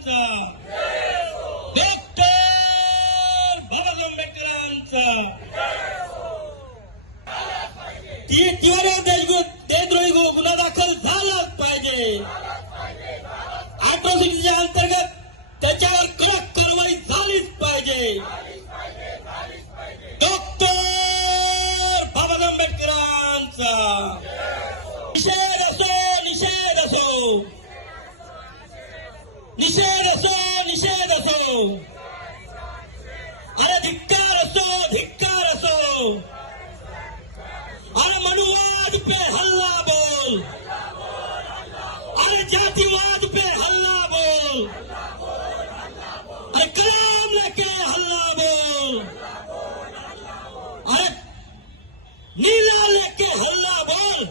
आंबेडकरांचा, डॉक्टर बाबासाहेब आंबेडकरांचा, देशद्रोही गुन्हा दाखल झालाच पाहिजे. अॅट्रॉसिटीच्या अंतर्गत त्याच्यावर कडक कारवाई झालीच पाहिजे. डॉक्टर बाबासाहेब आंबेडकरांचा निषेध असो, निषेध असो, निषेध असो, निषेध असो. अरे धिक्कार असो, धिक्कार असो. अरे मनुवाद पे हल्ला बोल, अरे जातिवाद पे हल्ला बोल, अरे कलाम लेके हल्ला बोल, अरे नीला लेके हल्ला बोल.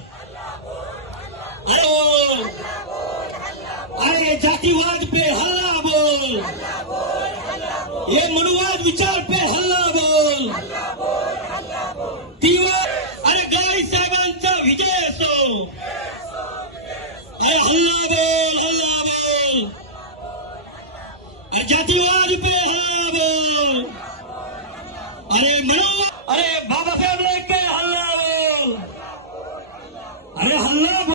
अरे जातिवाद पे हल्ला बोल, ये मनुवाद विचार पे हल्ला बोल. अरे गाई साहेबांचा विजय असो. अरे हल्ला बोल, हल्ला बोल. अरे जातिवाद पे हल्ला बोल. अरे मनुवाद, अरे बाबासाहेब पे हल्ला बोल. अरे हल्ला